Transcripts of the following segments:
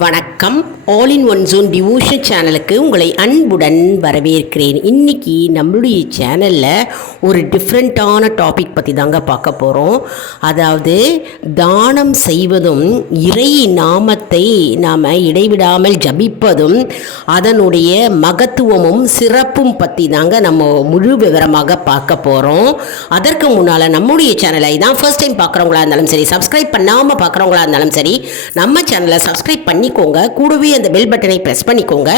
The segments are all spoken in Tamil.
வணக்கம். All in one zone devotion சேனலுக்கு உங்களை அன்புடன் வரவேற்கிறேன். இன்னைக்கு நம்மளுடைய சேனலில் ஒரு டிஃப்ரெண்ட்டான டாபிக் பற்றி தாங்க பார்க்க போகிறோம் அதாவது தானம் செய்வதும் இறை நாமத்தை நாம் இடைவிடாமல் ஜபிப்பதும் அதனுடைய மகத்துவமும் சிறப்பும் பற்றி தாங்க நம்ம முழு விவரமாக பார்க்க போகிறோம் அதற்கு முன்னால் நம்முடைய சேனலை தான் ஃபர்ஸ்ட் டைம் பார்க்குறவங்களா இருந்தாலும் சரி சப்ஸ்கிரைப் பண்ணாமல் பார்க்குறவங்களா இருந்தாலும் சரி நம்ம சேனலை சப்ஸ்கிரைப் பண்ணிக்கோங்க. கூடவே அந்த பெல் பட்டனை ப்ரெஸ் பண்ணிக்கோங்க.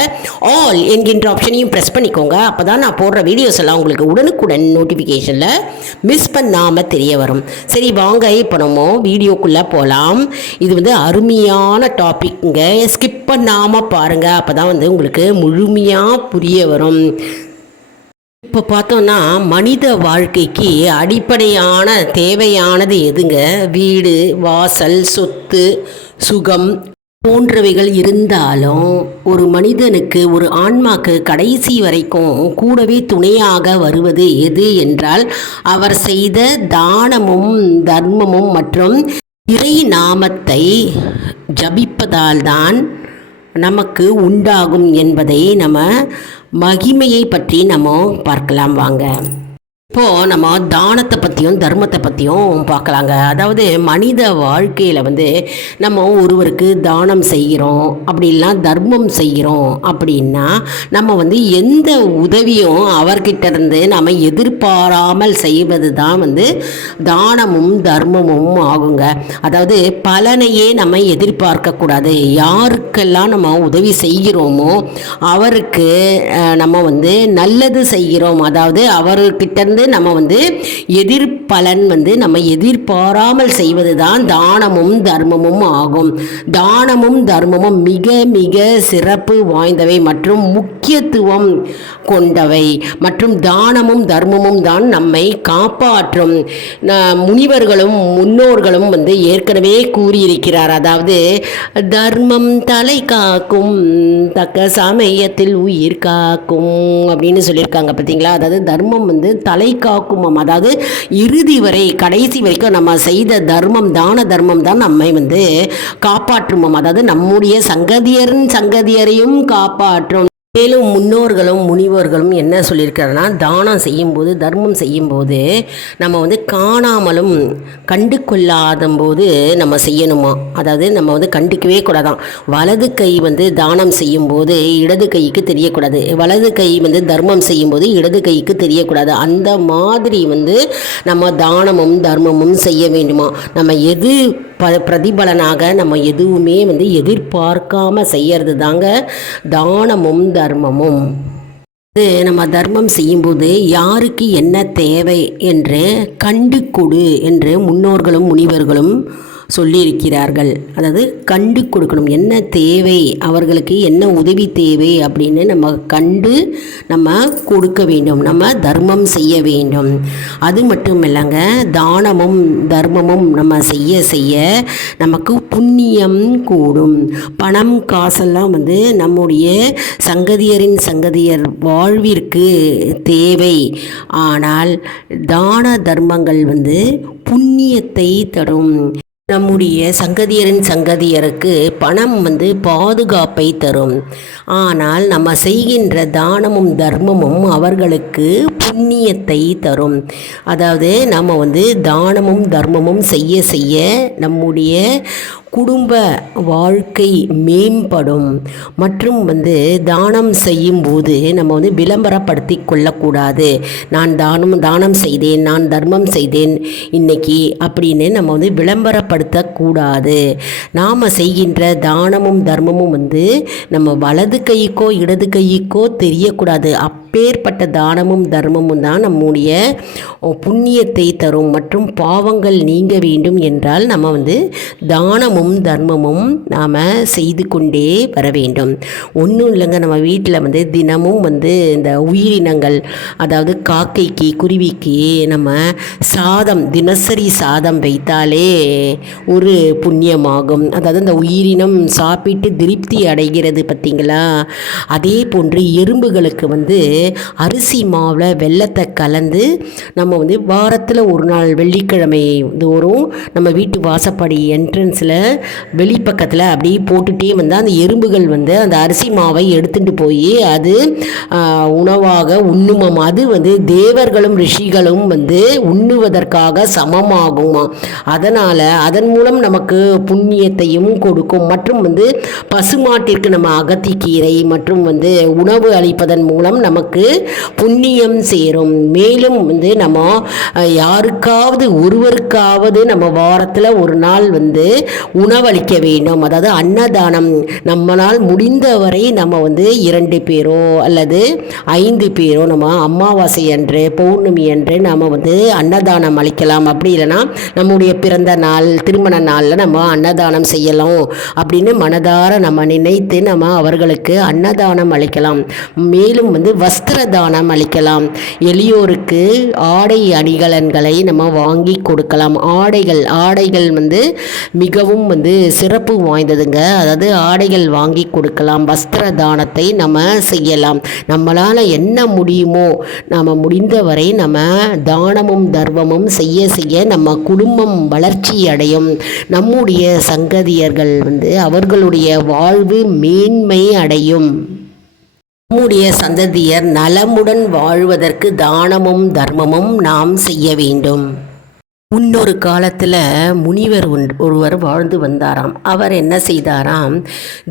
ஆல் என்கின்ற ஆப்ஷனையும் ப்ரெஸ் பண்ணிக்கோங்க. அப்போ தான் நான் போடுற வீடியோஸ் எல்லாம் உங்களுக்கு உடனுக்குடன் நோட்டிஃபிகேஷனில் மிஸ் பண்ணாமல் தெரிய வரும். சரி வாங்க. இப்போ நம்ம வீடியோக்குள்ளே போகலாம் இது வந்து அருமையான டாபிக்ங்க ஸ்கிப் பண்ணாமல் பாருங்கள் அப்போ தான் வந்து உங்களுக்கு முழுமையாக புரிய வரும். இப்போ பார்த்தோம்னா மனித வாழ்க்கைக்கு அடிப்படையான தேவையானது எதுங்க? வீடு வாசல் சொத்து சுகம். போன்றவைகள் இருந்தாலும் ஒரு மனிதனுக்கு ஒரு ஆன்மாக்கு கடைசி வரைக்கும் கூடவே துணையாக வருவது எது என்றால் அவர் செய்த தானமும் தர்மமும் மற்றும் இறை நாமத்தை ஜபிப்பதால் தான் நமக்கு உண்டாகும் என்பதை நம்ம மகிமையை பற்றி நம்ம பார்க்கலாம் வாங்க. இப்போது நம்ம தானத்தை பற்றியும் தர்மத்தை பற்றியும் பார்க்கலாங்க. அதாவது மனித வாழ்க்கையில் வந்து நம்ம ஒருவருக்கு தானம் செய்கிறோம் அப்படின்லாம் தர்மம் செய்கிறோம் அப்படின்னா நம்ம வந்து எந்த உதவியும் அவர்கிட்ட இருந்து நம்ம எதிர்பாராமல் செய்வது தான் வந்து தானமும் தர்மமும் ஆகுங்க. அதாவது பலனையே நம்ம எதிர்பார்க்கக்கூடாது. யாருக்கெல்லாம் நம்ம உதவி செய்கிறோமோ அவருக்கு நம்ம வந்து நல்லது செய்கிறோம். அதாவது அவர்கிட்டருந்து வந்து நம்ம வந்து எதிர்பலன் வந்து நம்ம எதிர்பாராமல் செய்வது தான் தானமும் தர்மமும் ஆகும். தானமும் தர்மமும் மிக மிக சிறப்பு வாய்ந்தவை மற்றும் முக்கியத்துவம் கொண்டவை. மற்றும் தானமும் தர்மமும் தான் நம்மை காப்பாற்றும். முனிவர்களும் முன்னோர்களும் வந்து ஏற்கனவே கூறியிருக்கிறார். அதாவது தர்மம் தலை காக்கும் தக்க சமயத்தில் உயிர் காக்கும் அப்படின்னு சொல்லியிருக்காங்க. பார்த்தீங்களா? அதாவது தர்மம் வந்து தலை காக்குமாம். அதாவது இறுதி வரை கடைசி வரைக்கும் நம்ம செய்த தர்மம் தான தர்மம் தான் நம்மை வந்து காப்பாற்றுமம். அதாவது நம்முடைய சங்கதியரின் சங்கதியரையும் காப்பாற்றும். மேலும் முன்னோர்களும் முனிவர்களும் என்ன சொல்லியிருக்காருன்னா தானம் செய்யும்போது தர்மம் செய்யும்போது நம்ம வந்து காணாமலும் கண்டு கொள்ளாதம்போது நம்ம செய்யணுமா? அதாவது நம்ம வந்து கண்டுக்கவே கூடாதான். வலது கை வந்து தானம் செய்யும்போது இடது கைக்கு தெரியக்கூடாது. வலது கை வந்து தர்மம் செய்யும்போது இடது கைக்கு தெரியக்கூடாது. அந்த மாதிரி வந்து நம்ம தானமும் தர்மமும் செய்ய வேண்டுமா? நம்ம எது ப பிரதிபலனாக நம்ம எதுவுமே வந்து எதிர்பார்க்காம செய்யறது தாங்க தானமும் தர்மமும். இது நம்ம தர்மம் செய்யும்போது யாருக்கு என்ன தேவை என்று கண்டு கொடு என்று முன்னோர்களும் முனிவர்களும் சொல்லியிருக்கிறார்கள். அதாவது கண்டு கொடுக்கணும். என்ன தேவை? அவர்களுக்கு என்ன உதவி தேவை? அப்படின்னு நம்ம கண்டு நம்ம கொடுக்க வேண்டும். நம்ம தர்மம் செய்ய வேண்டும். அது மட்டும் இல்லைங்க தானமும் தர்மமும் நம்ம செய்ய செய்ய நமக்கு புண்ணியம் கூடும். பணம் காசெல்லாம் வந்து நம்முடைய சங்கதியரின் சங்கதியர் வாழ்விற்கு தேவை. ஆனால் தான தர்மங்கள் வந்து புண்ணியத்தை தரும். நம்முடைய சங்கதியரின் சங்கதியருக்கு பணம் வந்து பாதுகாப்பை தரும். ஆனால் நம்ம செய்கின்ற தானமும் தர்மமும் அவர்களுக்கு புண்ணியத்தை தரும். அதாவது நம்ம வந்து தானமும் தர்மமும் செய்ய செய்ய நம்முடைய குடும்ப வாழ்க்கை மேம்படும். மற்றும் வந்து தானம் செய்யும்போது நம்ம வந்து விளம்பரப்படுத்தி கொள்ளக்கூடாது. நான் தானம் தானம் செய்தேன் நான் தர்மம் செய்தேன் இன்னைக்கு அப்படின்னு நம்ம வந்து விளம்பரப்படுத்தக்கூடாது. நாம் செய்கின்ற தானமும் தர்மமும் வந்து நம்ம வலது கைக்கோ இடது கைக்கோ தெரியக்கூடாது. அப் அப்பேற்பட்ட தானமும் தர்மமும் தான் நம்முடைய புண்ணியத்தை தரும் மற்றும் பாவங்கள் நீங்க வேண்டும் என்றால் நம்ம வந்து தானமும் தர்மமும் நாம் செய்து கொண்டே வர வேண்டும். ஒன்றும் இல்லைங்க நம்ம வீட்டில் வந்து தினமும் வந்து இந்த உயிரினங்கள் அதாவது காக்கைக்கு குருவிக்கு நம்ம சாதம் தினசரி சாதம் வைத்தாலே ஒரு புண்ணியமாகும். அதாவது இந்த உயிரினம் சாப்பிட்டு திருப்தி அடைகிறது பார்த்திங்களா? அதே போன்று எறும்புகளுக்கு வந்து அரிசி மாவில் வெள்ளத்தை கலந்து நம்ம வந்து வாரத்தில் ஒரு நாள் வெள்ளிக்கிழமை தோறும் நம்ம வீட்டு வாசப்படி என்ட்ரன்ஸில் வெளிப்பக்கத்தில் அப்படியே போட்டுகிட்டே வந்து அந்த எறும்புகள் வந்து அந்த அரிசி மாவை எடுத்துகிட்டு போய் அது உணவாக உண்ணுமாம். அது வந்து தேவர்களும் ரிஷிகளும் வந்து உண்ணுவதற்காக சமமாகுமா? அதனால் அதன் மூலம் நமக்கு புண்ணியத்தையும் கொடுக்கும். மற்றும் வந்து பசுமாட்டிற்கு நம்ம அகத்திக்கீரை மற்றும் வந்து உணவு அளிப்பதன் மூலம் நமக்கு புண்ணியம் சேரும். மேலும் வந்து நம்ம யாருக்காவது ஒருவருக்காவது நம்ம வாரத்தில் ஒரு நாள் வந்து உணவளிக்க வேண்டும். அதாவது அன்னதானம் நம்மளால் முடிந்தவரை நம்ம வந்து இரண்டு பேரோ அல்லது ஐந்து பேரோ நம்ம அமாவாசை அன்று பௌர்ணமி அன்று நம்ம வந்து அன்னதானம் அளிக்கலாம். அப்படி இல்லைன்னா நம்முடைய பிறந்த நாள் திருமண நாளில் நம்ம அன்னதானம் செய்யலாம் அப்படின்னு மனதார நம்ம நினைத்து நம்ம அவர்களுக்கு அன்னதானம் அளிக்கலாம். மேலும் வந்து வஸ்திர தானம் அளிக்கலாம். எளியோருக்கு ஆடை அணிகலன்களை நம்ம வாங்கி கொடுக்கலாம். ஆடைகள் ஆடைகள் வந்து மிகவும் வந்து சிறப்பு வாய்ந்ததுங்க. அதாவது ஆடைகள் வாங்கி கொடுக்கலாம். வஸ்திர தானத்தை நம்ம செய்யலாம். நம்மளால் என்ன முடியுமோ நம்ம முடிந்தவரை நம்ம தானமும் தர்மமும் செய்ய செய்ய நம்ம குடும்பம் வளர்ச்சி அடையும். நம்முடைய சங்கதியர்கள் வந்து அவர்களுடைய வாழ்வு மேன்மை அடையும். நம்முடைய சந்ததியர் நலமுடன் வாழ்வதற்கு தானமும் தர்மமும் நாம் செய்ய வேண்டும். முன்னொரு காலத்தில் முனிவர் ஒன் ஒருவர் வாழ்ந்து வந்தாராம். அவர் என்ன செய்தாராம்?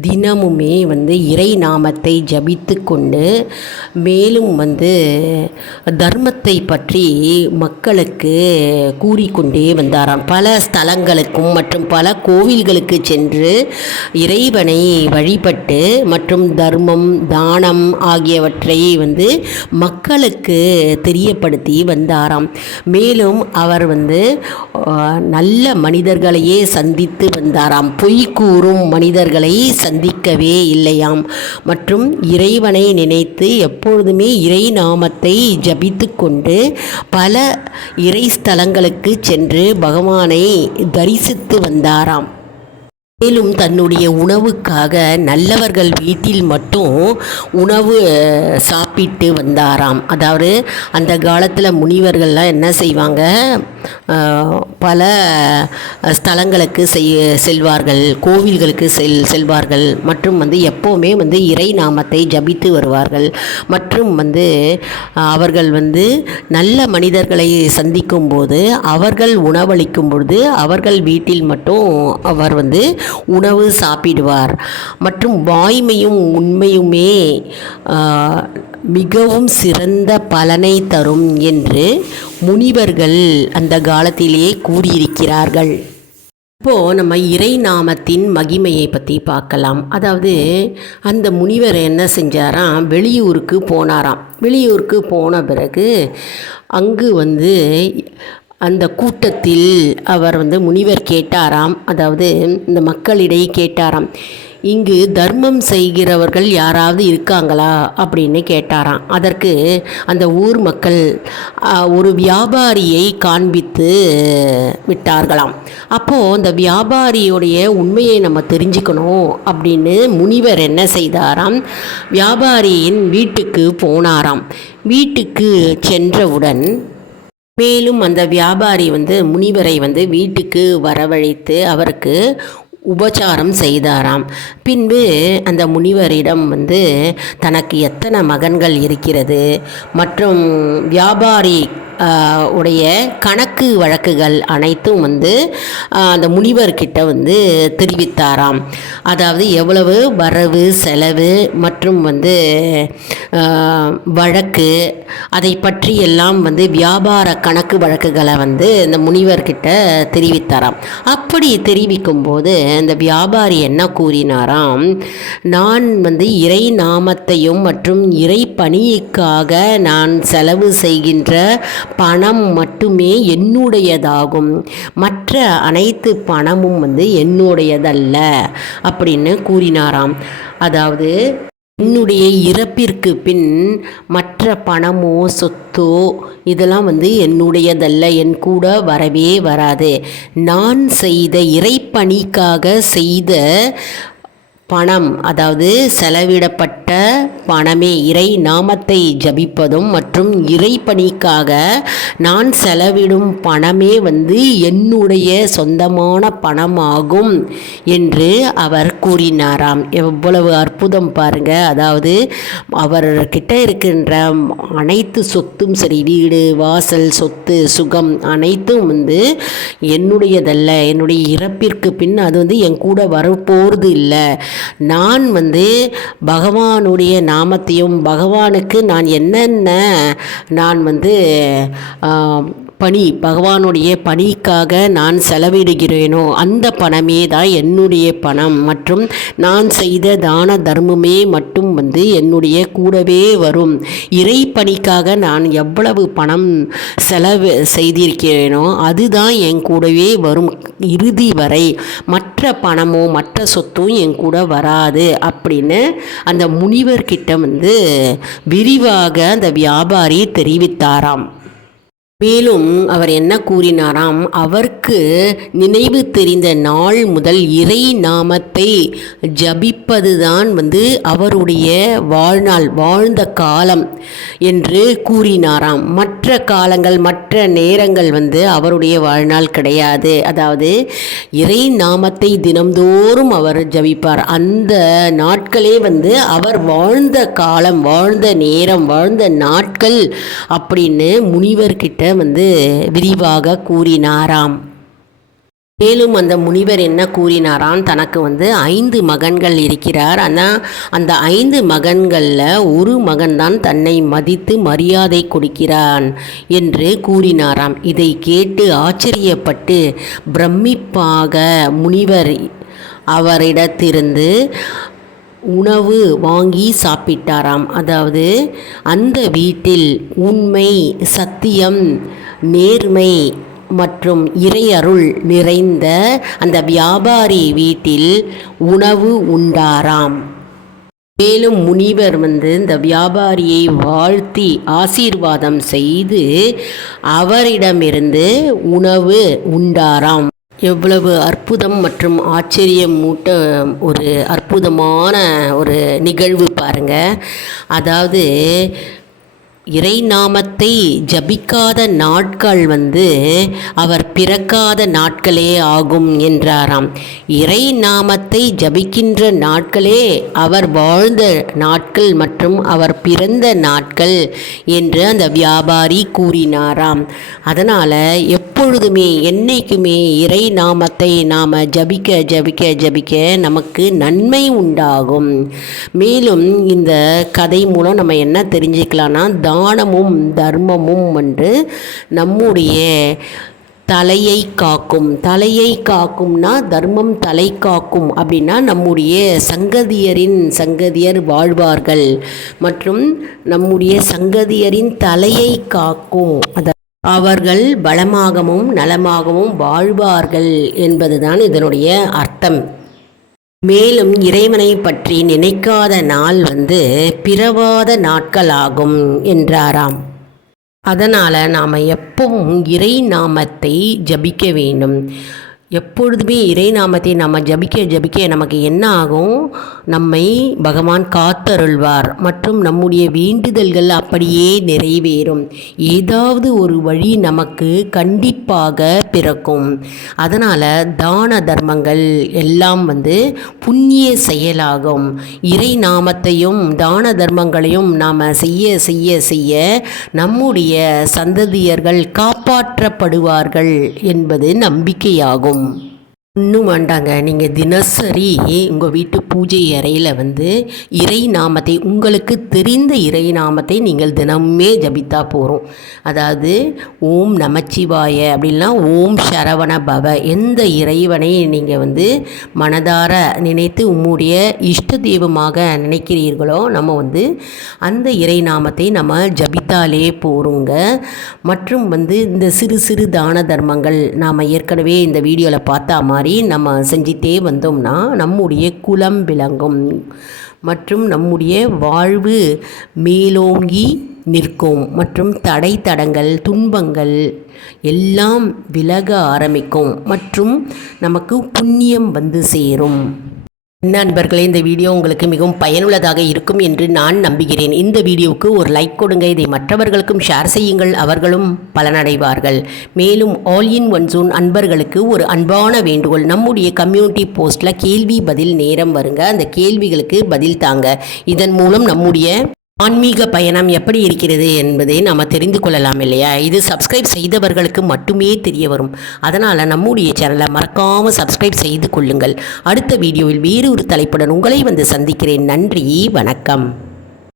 தினமுமே வந்து இறை நாமத்தை ஜபித்து கொண்டு மேலும் வந்து தர்மத்தை பற்றி மக்களுக்கு கூறிக்கொண்டே வந்தாராம். பல ஸ்தலங்களுக்கும் மற்றும் பல கோவில்களுக்கு சென்று இறைவனை வழிபட்டு மற்றும் தர்மம் தானம் ஆகியவற்றை வந்து மக்களுக்கு தெரியப்படுத்தி வந்தாராம். மேலும் அவர் வந்து நல்ல மனிதர்களையே சந்தித்து வந்தாராம். பொய் கூறும் மனிதர்களை சந்திக்கவே இல்லையாம். மற்றும் இறைவனை நினைத்து எப்பொழுதுமே இறை நாமத்தை ஜபித்து கொண்டு பல இறை ஸ்தலங்களுக்கு சென்று பகவானை தரிசித்து வந்தாராம். மேலும் தன்னுடைய உணவுக்காக நல்லவர்கள் வீட்டில் மட்டும் உணவு சாப்பிட்டு வந்தாராம். அதாவது அந்த காலத்தில் முனிவர்கள்லாம் என்ன செய்வாங்க? பல ஸ்தலங்களுக்கு செய் செல்வார்கள் கோவில்களுக்கு செல் செல்வார்கள். மற்றும் வந்து எப்போவுமே வந்து இறை நாமத்தை ஜபித்து வருவார்கள். மற்றும் வந்து அவர்கள் வந்து நல்ல மனிதர்களை சந்திக்கும் போது அவர்கள் உணவளிக்கும் பொழுது அவர்கள் வீட்டில் மட்டும் அவர் வந்து உணவு சாப்பிடுவார். மற்றும் வாய்மையும் உண்மையுமே மிகவும் சிறந்த பலனை தரும் என்று முனிவர்கள் அந்த காலத்திலே கூறியிருக்கிறார்கள். இப்போது நம்ம இறை நாமத்தின் மகிமையை பற்றி பார்க்கலாம். அதாவது அந்த முனிவர் என்ன செஞ்சாராம்? வெளியூருக்கு போனாராம். வெளியூருக்கு போன பிறகு அங்கு வந்து அந்த கூட்டத்தில் அவர் வந்து முனிவர் கேட்டாராம் அதாவது இந்த மக்களிடையே கேட்டாராம் இங்கு தர்மம் செய்கிறவர்கள் யாராவது இருக்காங்களா அப்படின்னு கேட்டாராம். அதற்கு அந்த ஊர் மக்கள் ஒரு வியாபாரியை காண்பித்து விட்டார்களாம். அப்போது அந்த வியாபாரியுடைய உண்மையை நம்ம தெரிஞ்சுக்கணும் அப்படின்னு முனிவர் என்ன செய்தாராம்? வியாபாரியின் வீட்டுக்கு போனாராம். வீட்டுக்கு சென்றவுடன் மேலும் அந்த வியாபாரி வந்து முனிவரை வந்து வீட்டுக்கு வரவழைத்து அவருக்கு உபச்சாரம் செய்தாராம். பின்பு அந்த முனிவரிடம் வந்து தனக்கு எத்தனை மகன்கள் இருக்கிறது மற்றும் வியாபாரி உடைய கணக்கு வழக்குகள் அனைத்தும் வந்து அந்த முனிவர்கிட்ட வந்து தெரிவித்தாராம். அதாவது எவ்வளவு வரவு செலவு மற்றும் வந்து வழக்கு அதை பற்றி எல்லாம் வந்து வியாபார கணக்கு வழக்குகளை வந்து இந்த முனிவர்கிட்ட தெரிவித்தாராம். அப்படி தெரிவிக்கும் போது இந்த வியாபாரி என்ன கூறினாராம் நான் வந்து இறை நாமத்தையும் மற்றும் இறை பணிக்காக நான் செலவு செய்கின்ற பணம் மட்டுமே என்னுடையதாகும். மற்ற அனைத்து பணமும் வந்து என்னுடையதல்ல அப்படின்னு கூறினாராம். அதாவது என்னுடைய இறப்பிற்கு பின் மற்ற பணமோ சொத்தோ இதெல்லாம் வந்து என்னுடையதல்ல என் கூட வரவே வராது. நான் செய்த இறைப்பணிக்காக செய்த பணம் அதாவது செலவிடப்பட்ட பணமே இறை நாமத்தை ஜபிப்பதும் மற்றும் இறை பணிக்காக நான் செலவிடும் பணமே வந்து என்னுடைய சொந்தமான பணமாகும் என்று அவர் கூறினாராம். எவ்வளவு அற்புதம் பாருங்க. அதாவது அவர்கிட்ட இருக்கின்ற அனைத்து சொத்தும் சரி வீடு வாசல் சொத்து சுகம் அனைத்தும் வந்து என்னுடையதல்ல என்னுடைய இறப்பிற்கு பின் அது வந்து என் கூட வரப்போகிறது இல்லை நான் வந்து பகவானுடைய நாமத்தையும் பகவானுக்கு நான் என்னென்ன நான் வந்து பணி பகவானுடைய பணிக்காக நான் செலவிடுகிறேனோ அந்த பணமே தான் என்னுடைய பணம். மற்றும் நான் செய்த தான தர்மமே மட்டும் வந்து என்னுடைய கூடவே வரும். இறை பணிக்காக நான் எவ்வளவு பணம் செலவு செய்திருக்கிறேனோ அதுதான் என் கூடவே வரும் இறுதி வரை. மற்ற பணமோ மற்ற சொத்தும் என் கூட வராது அப்படின்னு அந்த முனிவர்கிட்ட வந்து விரிவாக அந்த வியாபாரி தெரிவித்தாராம். மேலும் அவர் என்ன கூறினாராம்? அவருக்கு நினைவு தெரிந்த நாள் முதல் இறை நாமத்தை ஜபிப்பதுதான் வந்து அவருடைய வாழ்நாள் வாழ்ந்த காலம் என்று கூறினாராம். மற்ற காலங்கள் மற்ற நேரங்கள் வந்து அவருடைய வாழ்நாள் கிடையாது. அதாவது இறை நாமத்தை தினம்தோறும் அவர் ஜபிப்பார். அந்த நாட்களே வந்து அவர் வாழ்ந்த காலம் வாழ்ந்த நேரம் வாழ்ந்த நாட்கள் அப்படின்னு முனிவர்கிட்ட வந்து விரிவாக கூறினாராம். மேலும் அந்த முனிவர் என்ன கூறினாராம்? தனக்கு வந்து ஐந்து மகன்கள் இருக்கிறார். ஆனால் அந்த ஐந்து மகன்களில் ஒரு மகன்தான் தன்னை மதித்து மரியாதை கொடுக்கிறான் என்று கூறினாராம். இதை கேட்டு ஆச்சரியப்பட்டு பிரமிப்பாக முனிவர் அவரிடத்திருந்து உணவு வாங்கி சாப்பிட்டாராம். அதாவது அந்த வீட்டில் உண்மை சத்தியம் நேர்மை மற்றும் இறையருள் நிறைந்த அந்த வியாபாரி வீட்டில் உணவு உண்டாராம். மேலும் முனிவர் வந்து இந்த வியாபாரியை வாழ்த்தி ஆசீர்வாதம் செய்து அவரிடமிருந்து உணவு உண்டாராம். எவ்வளவு அற்புதம் மற்றும் ஆச்சரியம் மூட்ட ஒரு அற்புதமான ஒரு நிகழ்வு பாருங்கள் அதாவது இறை நாமத்தை ஜபிக்காத நாட்கள் வந்து அவர் பிறக்காத நாட்களே ஆகும் என்றாராம். இறை நாமத்தை ஜபிக்கின்ற நாட்களே அவர் வாழ்ந்த நாட்கள் மற்றும் அவர் பிறந்த நாட்கள் என்று அந்த வியாபாரி கூறினாராம். அதனால் எப்பொழுதுமே என்னைக்குமே இறை நாமத்தை நாம் ஜபிக்க ஜபிக்க ஜபிக்க நமக்கு நன்மை உண்டாகும். மேலும் இந்த கதை மூலம் நம்ம என்ன தெரிஞ்சுக்கலாம்னா தானமும் தர்மமும் வந்து நம்முடைய தலையை காக்கும். தலையை காக்கும்னா தர்மம் தலை காக்கும் அப்படின்னா நம்முடைய சங்கதியரின் சங்கதியர் வாழ்வார்கள். மற்றும் நம்முடைய சங்கதியரின் தலையை காக்கும். அத அவர்கள் பலமாகவும் நலமாகவும் வாழ்வார்கள் என்பதுதான் இதனுடைய அர்த்தம். மேலும் இறைவனை பற்றி நினைக்காத நாள் வந்து பிறவாத நாட்களாகும் என்றாராம். அதனால் நாம் எப்பவும் இறை நாமத்தை ஜபிக்க வேண்டும். எப்பொழுதுமே இறை நாமத்தை நம்ம ஜபிக்க ஜபிக்க நமக்கு என்ன ஆகும்? நம்மை பகவான் காத்தருள்வார். மற்றும் நம்முடைய வேண்டுதல்கள் அப்படியே நிறைவேறும். ஏதாவது ஒரு வழி நமக்கு கண்டிப்பாக பிறக்கும். அதனால் தான தர்மங்கள் எல்லாம் வந்து புண்ணிய செயலாகும். இறை நாமத்தையும் தான தர்மங்களையும் நாம் செய்ய செய்ய செய்ய நம்முடைய சந்ததியர்கள் காப்பாற்றப்படுவார்கள் என்பது நம்பிக்கையாகும். இன்னும் வேண்டாங்க. நீங்கள் தினசரி உங்கள் வீட்டு பூஜை அறையில் வந்து இறை நாமத்தை உங்களுக்கு தெரிந்த இறை நாமத்தை நீங்கள் தினமுமே ஜபித்தா போகிறோம் அதாவது ஓம் நமச்சிவாய அப்படின்னா ஓம் சரவண பவ. எந்த இறைவனை நீங்கள் வந்து மனதார நினைத்து உம்முடைய இஷ்ட தெய்வமாக நினைக்கிறீர்களோ நம்ம வந்து அந்த இறை நாமத்தை நம்ம ஜபித்தாலே போகிறோங்க மற்றும் வந்து இந்த சிறு சிறு தான தர்மங்கள் நாம் ஏற்கனவே இந்த வீடியோவில் பார்த்தா மாதிரி மாதிரி நம்ம செஞ்சிட்டே வந்தோம்னா நம்முடைய குலம் விளங்கும். மற்றும் நம்முடைய வாழ்வு மேலோங்கி நிற்கும். மற்றும் தடை தடங்கள் துன்பங்கள் எல்லாம் விலக ஆரம்பிக்கும். மற்றும் நமக்கு புண்ணியம் வந்து சேரும். நண்பர்களே இந்த வீடியோ உங்களுக்கு மிகவும் பயனுள்ளதாக இருக்கும் என்று நான் நம்புகிறேன். இந்த வீடியோவுக்கு ஒரு லைக் கொடுங்க. இதை மற்றவர்களுக்கும் ஷேர் செய்யுங்கள். அவர்களும் பலனடைவார்கள். மேலும் ஆல் இன் ஒன் ஜோன் அன்பர்களுக்கு ஒரு அன்பான வேண்டுகோள். நம்முடைய கம்யூனிட்டி போஸ்ட்டில் கேள்வி பதில் நேரம் வருங்க. அந்த கேள்விகளுக்கு பதில் தாங்க. இதன் மூலம் நம்முடைய ஆன்மீக பயணம் எப்படி இருக்கிறது என்பதை நாம் தெரிந்து கொள்ளலாம் இல்லையா? இது சப்ஸ்கிரைப் செய்தவர்களுக்கு மட்டுமே தெரிய வரும். அதனால் நம்முடைய சேனலை மறக்காமல் சப்ஸ்கிரைப் செய்து கொள்ளுங்கள். அடுத்த வீடியோவில் வேறு ஒரு தலைப்புடன் உங்களை வந்து சந்திக்கிறேன். நன்றி வணக்கம்.